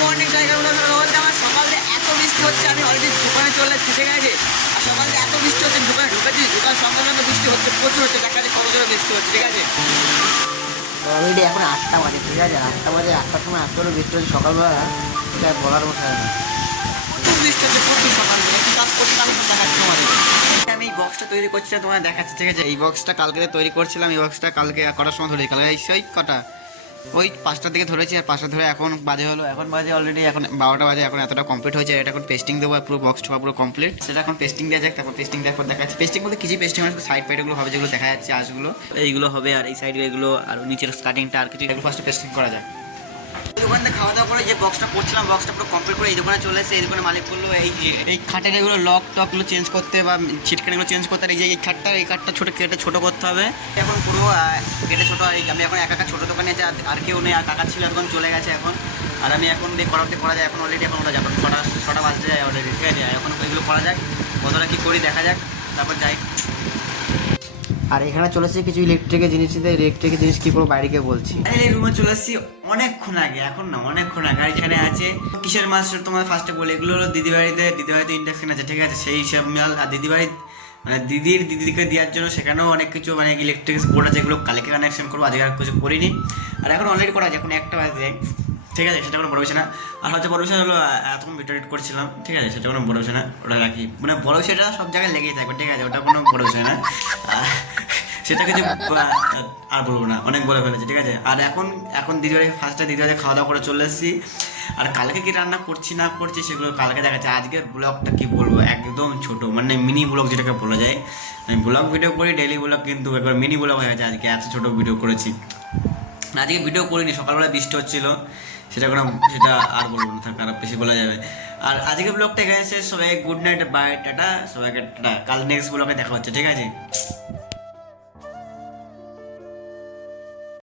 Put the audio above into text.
Morning guys, আমার সকালে এত বৃষ্টি হচ্ছে, আমি অলরেডি দোকানে চলে এসেছি, ঠিক আছে। আর সকালে এত বৃষ্টি হচ্ছে, দোকানে ঢুকেছি, দোকান সকাল সঙ্গে বৃষ্টি হচ্ছে, প্রচুর হচ্ছে, দেখা যাচ্ছে কত জোরে বৃষ্টি হচ্ছে, ঠিক আছে। অলরেডি এখন 8টা বাজে, ঠিক আছে। 8টা বাজে, 8টার সময় এত জোরে বৃষ্টি হচ্ছে সকালবেলা, সেটা বলার মতো হয় না। প্রচুর বৃষ্টি হচ্ছে, প্রচুর সকাল থেকে একটু কাজ করছিলাম, দেখাচ্ছি তোমাদের। আমি এই বক্সটা তৈরি করছিলাম, তোমাদের দেখাচ্ছি, ঠিক আছে। এই বক্সটা কালকে তৈরি করছিলাম, এই বক্সটা কালকে কটার সময় ধরেছি, কালকে সেই কটা ওই 5টার দিকে ধরেছি। আর 5টা ধরে এখন বাজে হলো, এখন বাজে অলরেডি এখন 12টা বাজে। এখন এতটা কমপ্লিট হয়েছে, এটা এখন পেস্টিং দেবো, পুরো বক্সটা পুরো কমপ্লিট। সেটা এখন পেস্টিং দেওয়া যাক, তারপর পেস্টিং দেওয়ার পর দেখা যাচ্ছে। পেস্টিং বলতে কিছু পেস্টিং মানে সাইড পাইডগুলো হবে, যেগুলো দেখা যাচ্ছে আঁশগুলো এইগুলো হবে, আর এই সাইডে এগুলো, আর নিচের স্কার্টিংটা আর কিছু, এগুলো ফার্স্টে পেস্টিং করা যায়। দোকান থেকে খাওয়া দাওয়া করে যে বক্সটা করছিলাম, বক্সটা পুরো কমপ্লিট করে এই দোকানে চলে এসে, এই দোকানে মালিক বললো এই খাটের এগুলো লক টকগুলো চেঞ্জ করতে বা ছিটকানিগুলো চেঞ্জ করতে, আর এই যে এই খাটটা ছোটো কেটে ছোটো করতে হবে। এখন পুরো কেটে ছোটো, আমি এখন একা ছোটো দোকানে আছে, আর কেউ নেই, আর কাকা ছিল এখন চলে গেছে এখন। আর আমি এখন করাতে করা যায়, এখন অলরেডি এখন ওটা যাবো, ছটা বাজতে যায় অলরেডি, ঠিক আছে। এখন এগুলো করা যাক, কতটা কী করি দেখা যাক, তারপর যাই। আর এখানে চলে এসেছি কিছু ইলেকট্রিকের জিনিস নিতে। ইলেকট্রিকের জিনিস কি করবো বাইরে গিয়ে বলছি। এই রুমে চলে এসেছি অনেকক্ষণ আগে, এখন না অনেকক্ষণ আগে। আর এখানে আছে কিসের মাল সেটা তোমার ফার্স্টে বলে, এগুলো হলো দিদিবাড়িতে ইন্ডাকশন আছে, ঠিক আছে, সেই সব মাল। আর দিদিবাড়ি মানে দিদিকে দেওয়ার জন্য সেখানেও অনেক কিছু মানে ইলেকট্রিক বোর্ড আছে, যেগুলো কালকে কানেকশন করবো, আজকে আর কিছু করিনি। আর এখন অলরেডি করা আছে, এখন 1টা বাজে, ঠিক আছে, সেটা কোনো বড় বিষয় না। আর হয়তো বড় বিষয় হলো এতক্ষণ ভিডিও এডিট করছিলাম, ঠিক আছে, সেটা কোনো বড় বিষয় না, ওটা রাখি। মানে বড় বিষয়টা সব জায়গায় লেগেই থাকবে, ঠিক আছে, ওটা কোনো বড় বিষয় না। সেটা কিছু আর বলবো না, অনেক বলে ফেলেছি, ঠিক আছে। আর এখন দিদিবাড়ি খাওয়া দাওয়া করে চলে এসেছি। আর কালকে কি রান্না করছি না করছি সেগুলো কালকে দেখাচ্ছে। আজকের ব্লগটা কি বলবো, একদম ছোট, মানে মিনি ব্লগ যেটাকে বলা যায়। আমি ব্লগ ভিডিও করি ডেইলি ব্লগ, কিন্তু একবার মিনি ব্লগ হয়ে গেছে। আজকে এত ছোট ভিডিও করেছি, আজকে ভিডিও করিনি, সকালবেলা বৃষ্টি হচ্ছিল, সেটা আর বলবো না, থাক আর বেশি বলা যাবে। আর আজকে ব্লগটা এখানে শেষ। সবাই গুড নাইট, বাই, টাটা সবাইকে, টাটা। কাল নেক্সট ব্লগে দেখা হচ্ছে, ঠিক আছে।